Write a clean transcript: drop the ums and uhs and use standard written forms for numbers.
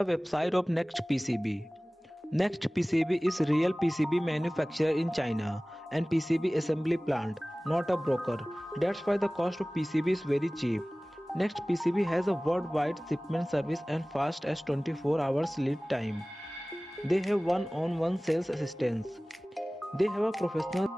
The website of Next PCB. Next PCB is real PCB manufacturer in China and PCB assembly plant, not a broker. That's why the cost of PCB is very cheap. Next PCB has a worldwide shipment service and fast as 24 hours lead time. They have one-on-one sales assistance. They have a professional